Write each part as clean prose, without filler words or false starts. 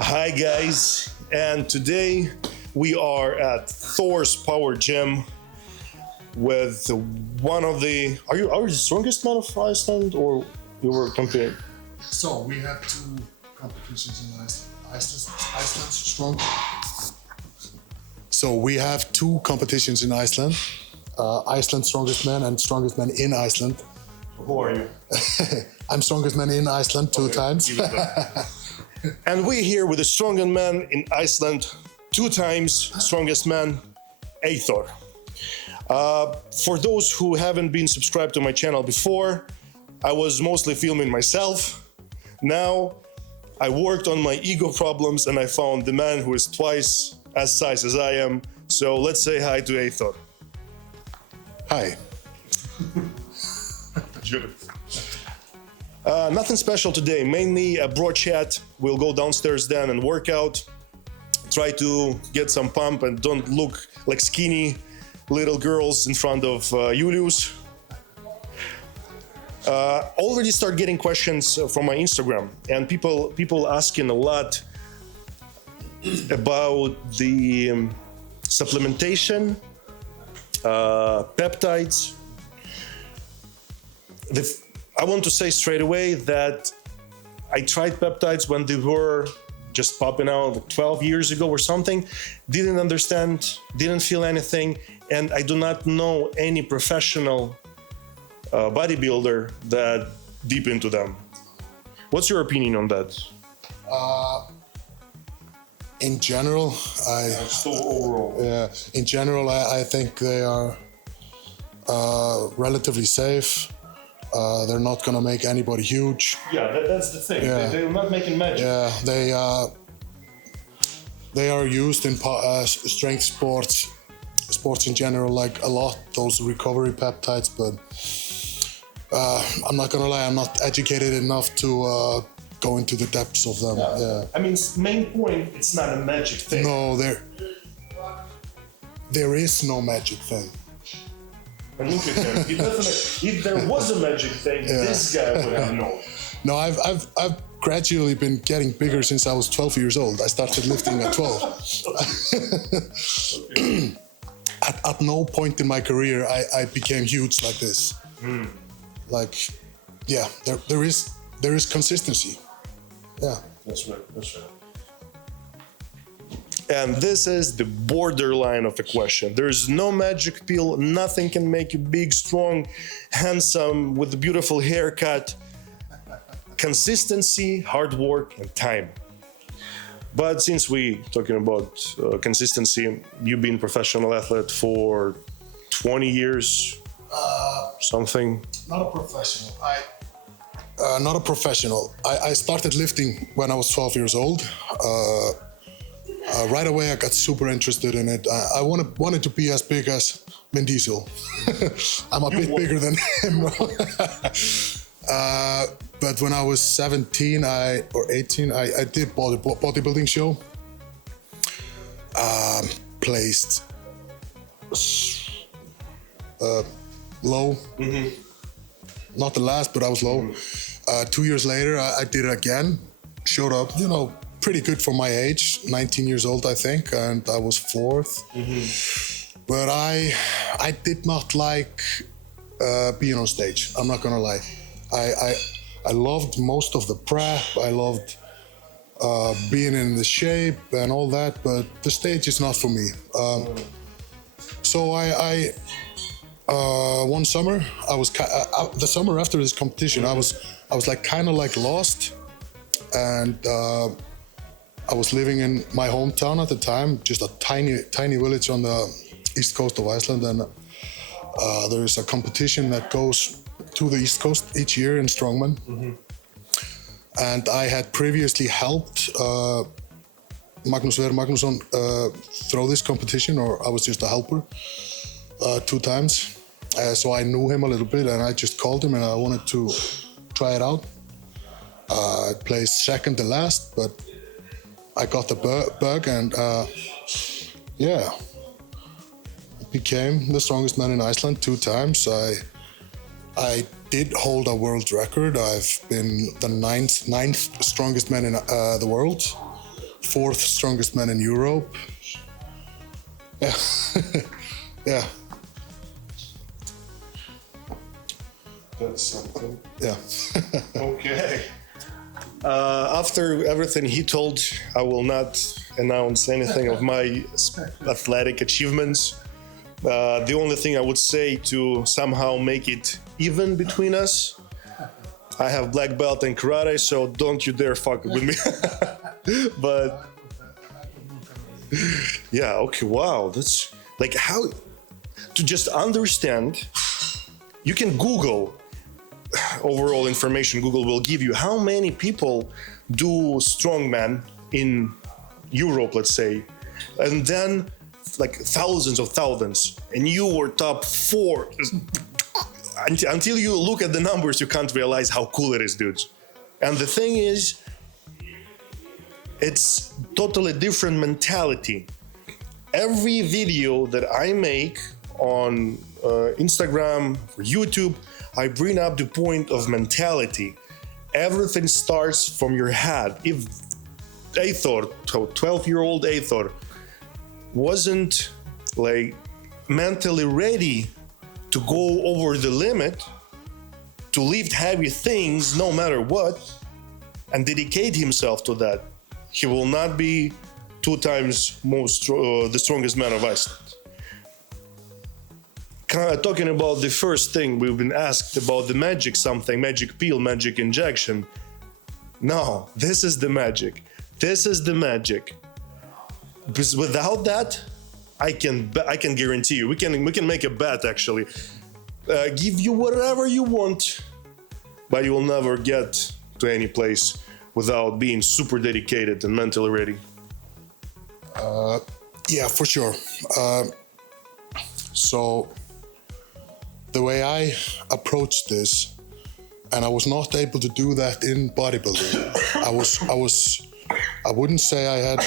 Hi guys, and today we are at Thor's Power Gym with one of the. Are you the strongest man of Iceland, or you were comparing? So we have two competitions in Iceland strong. So we have two competitions in Iceland. Iceland Strongest Man and Strongest Man in Iceland. Who are you? I'm Strongest Man in Iceland two times. And we're here with the strongest man in Iceland, 2 times strongest man, Eyþór. For those who haven't been subscribed to my channel before, I was mostly filming myself. Now I worked on my ego problems and I found the man who is twice as size as I am. So let's say hi to Eyþór. Hi. Nothing special today, mainly a broad chat. We'll go downstairs then and work out. Try to get some pump and don't look like skinny little girls in front of Julius. Already start getting questions from my Instagram, and people asking a lot about the supplementation, peptides. I want to say straight away that I tried peptides when they were just popping out like 12 years ago or something. Didn't understand, didn't feel anything, and I do not know any professional bodybuilder that deep into them. What's your opinion on that? In general, in general, I think they are relatively safe. They're not gonna make anybody huge. Yeah, that's the thing. Yeah. They're not making magic. Yeah, they are used in strength sports in general, like a lot. Those recovery peptides, but I'm not gonna lie, I'm not educated enough to go into the depths of them. Yeah. I mean, main point, it's not a magic thing. No, there is no magic thing. And look at him. If there was a magic thing, this guy would have known. No, I've gradually been getting bigger since I was 12 years old. I started lifting at 12. At no point in my career I became huge like this. Like, yeah, there is consistency. Yeah. That's right. And this is the borderline of a question. There's no magic pill. Nothing can make you big, strong, handsome, with a beautiful haircut. Consistency, hard work, and time. But since we talking about consistency, you've been professional athlete for 20 years, something. Not a professional. Not a professional. I started lifting when I was 12 years old. Right away, I got super interested in it. I wanted to be as big as Vin Diesel. I'm a bit bigger than him. But when I was 17 or 18, I did bodybuilding show. Placed low. Mm-hmm. Not the last, but I was low. 2 years later, I did it again. Showed up, pretty good for my age, 19 years old, I think, and I was 4th. Mm-hmm. But I did not like being on stage. I'm not gonna lie. I loved most of the prep. I loved being in the shape and all that, but the stage is not for me. So I one summer, the summer after this competition, I was like kind of like lost, and I was living in my hometown at the time, just a tiny village on the east coast of Iceland, and there is a competition that goes to the east coast each year in strongman. Mm-hmm. And I had previously helped Magnús Magnússon throw this competition, or I was just a helper 2 times. So I knew him a little bit, and I just called him and I wanted to try it out. I placed second to last, but I got the bug, and yeah, became the strongest man in Iceland 2 times. I did hold a world record. I've been the ninth strongest man in the world. fourth strongest man in Europe. Yeah. Yeah. That's something. Yeah. Okay. After everything he told, I will not announce anything of my athletic achievements. The only thing I would say to somehow make it even between us, I have black belt in karate, so don't you dare fuck with me. But yeah, okay, wow, that's like how to just understand. You can Google overall information. Google will give you how many people do strongman in Europe, let's say, and then like thousands of thousands, and you were top 4. Until you look at the numbers, you can't realize how cool it is, dudes. And the thing is, it's totally different mentality. Every video that I make on Instagram or YouTube, I bring up the point of mentality. Everything starts from your head. If Aethor, 12-year-old Aethor, wasn't like mentally ready to go over the limit, to lift heavy things no matter what, and dedicate himself to that, he will not be 2 times the strongest man of Iceland. Talking about the first thing we've been asked about the magic something, magic pill, magic injection. No, this is the magic. This is the magic. Because without that, I can guarantee you, we can make a bet actually. Give you whatever you want, but you will never get to any place without being super dedicated and mentally ready. Yeah, for sure. So the way I approached this, and I was not able to do that in bodybuilding. I wouldn't say I had,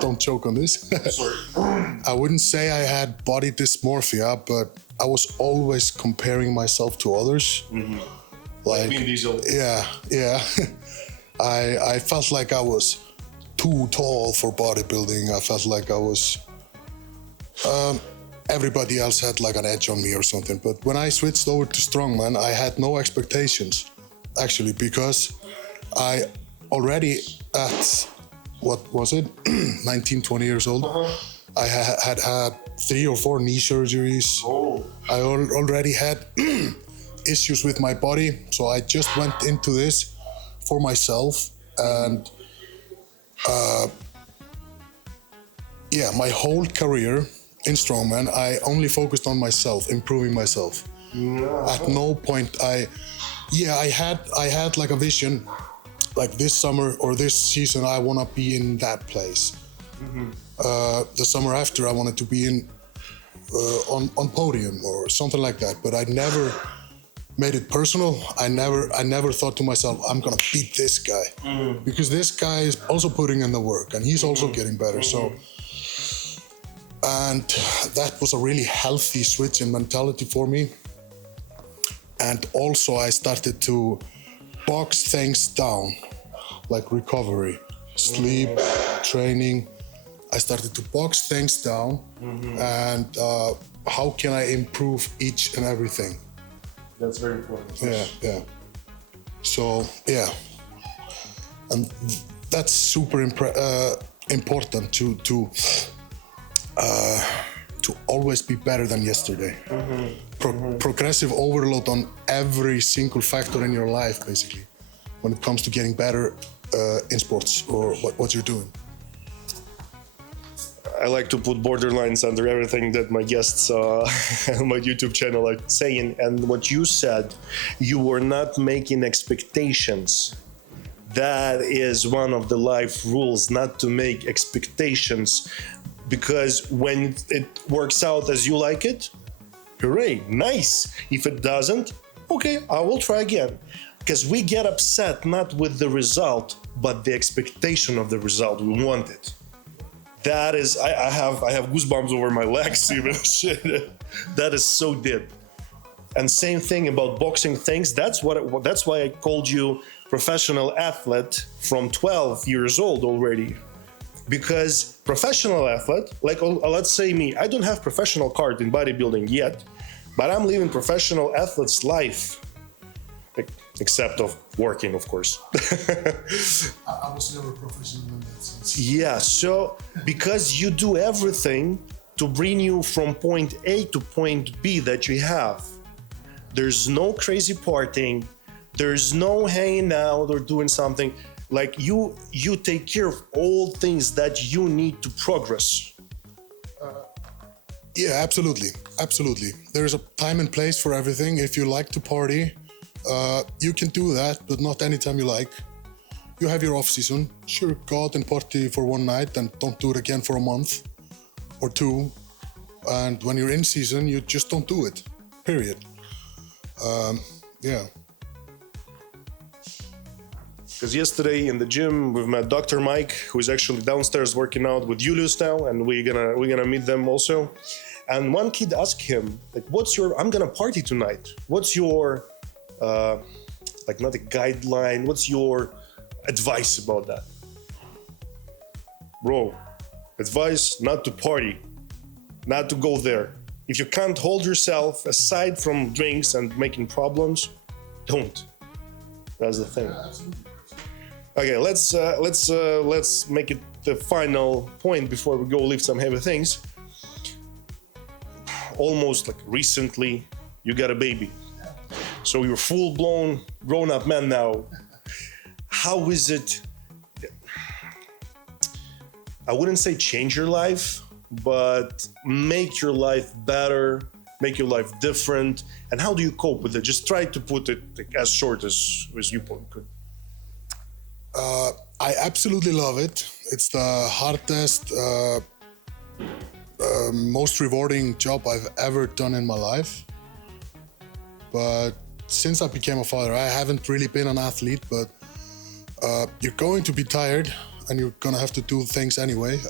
don't choke on this. Sorry. I wouldn't say I had body dysmorphia, but I was always comparing myself to others. Mm-hmm. Like Vin Diesel. Yeah. I felt like I was too tall for bodybuilding. I felt like I was, everybody else had like an edge on me or something. But when I switched over to strongman, I had no expectations, actually, because I already at, what was it, 19, 20 years old, I had 3 or 4 knee surgeries. Oh. I already had issues with my body, so I just went into this for myself, and my whole career in strongman, I only focused on myself, improving myself. No. At no point I had like a vision, like this summer or this season I want to be in that place. Mm-hmm. The summer after I wanted to be in on podium or something like that, but I never made it personal. I never thought to myself, I'm gonna beat this guy, because this guy is also putting in the work and he's also getting better. So, and that was a really healthy switch in mentality for me. And also I started to box things down, like recovery, sleep, training. I started to box things down, and how can I improve each and everything? That's very important. Yeah. So and that's super important to always be better than yesterday. Progressive overload on every single factor in your life, basically, when it comes to getting better in sports or what you're doing. I like to put borderlines under everything that my guests on my YouTube channel are saying. And what you said, you were not making expectations. That is one of the life rules, not to make expectations. Because when it works out as you like it, hooray, nice. If it doesn't, okay, I will try again. Because we get upset not with the result, but the expectation of the result. We want it. That is, I have goosebumps over my legs even. That is so deep. And same thing about boxing things. That's why I called you professional athlete from 12 years old already, Because professional athlete, like let's say me, I don't have professional card in bodybuilding yet, but I'm living professional athlete's life, except of working, of course. I was never professional in that sense. Yeah, so because you do everything to bring you from point A to point B that you have. There's no crazy partying, there's no hanging out or doing something. Like you take care of all things that you need to progress. Yeah, absolutely. There's a time and place for everything. If you like to party, you can do that, but not anytime you like. You have your off season. Sure, go out and party for one night and don't do it again for a month or two. And when you're in season, you just don't do it, period. Yeah. Because yesterday in the gym we've met Dr. Mike, who is actually downstairs working out with Julius now, and we're gonna meet them also. And one kid asked him, like, I'm gonna party tonight. What's your like not a guideline, what's your advice about that? Bro, advice not to party, not to go there. If you can't hold yourself aside from drinks and making problems, don't. That's the thing. Okay, let's make it the final point before we go lift some heavy things. Almost like recently, you got a baby. So you're full-blown grown-up man now. How is it? I wouldn't say change your life, but make your life better, make your life different. And how do you cope with it? Just try to put it like, as short as you could. I absolutely love it. It's the hardest, most rewarding job I've ever done in my life. But since I became a father, I haven't really been an athlete, but you're going to be tired and you're gonna have to do things anyway.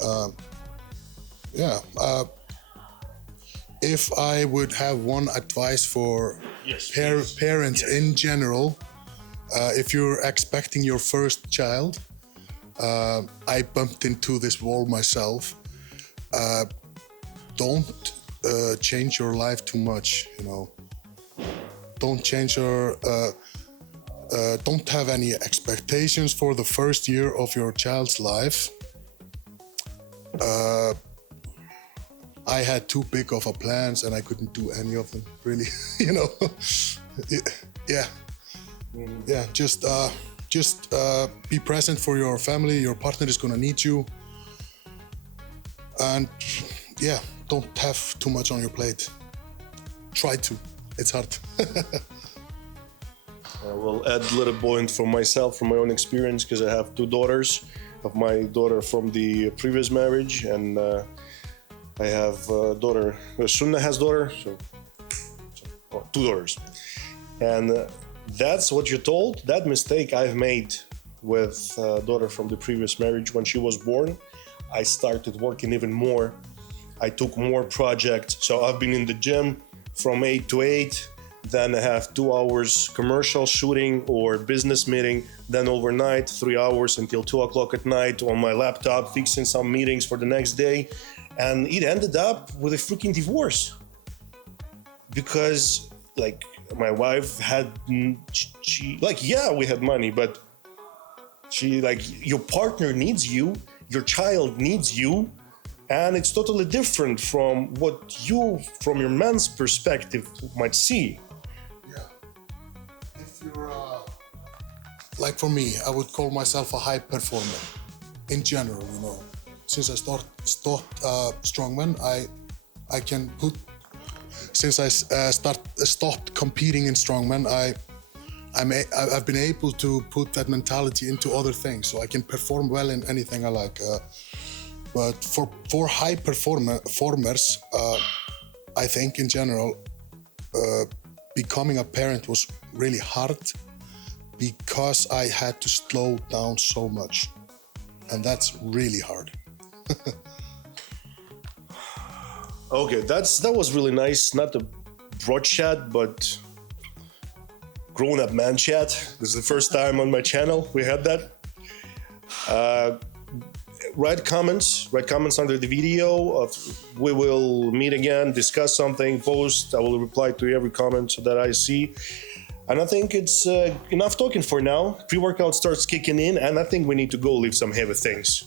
If I would have one advice for parents in general, if you're expecting your first child, I bumped into this wall myself. Don't change your life too much, you know. Don't change your, don't have any expectations for the first year of your child's life. I had too big of a plans and I couldn't do any of them, really, you know. Yeah. Yeah, just be present for your family. Your partner is gonna need you. And yeah, don't have too much on your plate. Try to, it's hard. I will add a little point from myself, from my own experience, because I have two daughters. I have my daughter from the previous marriage, and I have a daughter. Sunna has daughter, so two daughters. And that's what you're told. That mistake I've made with a daughter from the previous marriage. When she was born, I started working even more. I took more projects. So I've been in the gym from 8 to 8. Then I have 2 hours commercial shooting or business meeting. Then overnight, 3 hours until 2 o'clock at night on my laptop, fixing some meetings for the next day. And it ended up with a freaking divorce. Because, like, my wife had, we had money, but she, like, your partner needs you, your child needs you, and it's totally different from what you, from your man's perspective, might see. Yeah. If you're, like for me, I would call myself a high performer in general, you know. Since I stopped strongman, I can put. Since I stopped competing in strongman, I've been able to put that mentality into other things, so I can perform well in anything I like. But for high performers, I think in general, becoming a parent was really hard because I had to slow down so much, and that's really hard. Okay, that was really nice. Not a broad chat, but grown-up man chat. This is the first time on my channel we had that. write comments under the video. We will meet again, discuss something, post. I will reply to every comment that I see. And I think it's enough talking for now. Pre-workout starts kicking in, and I think we need to go lift some heavy things.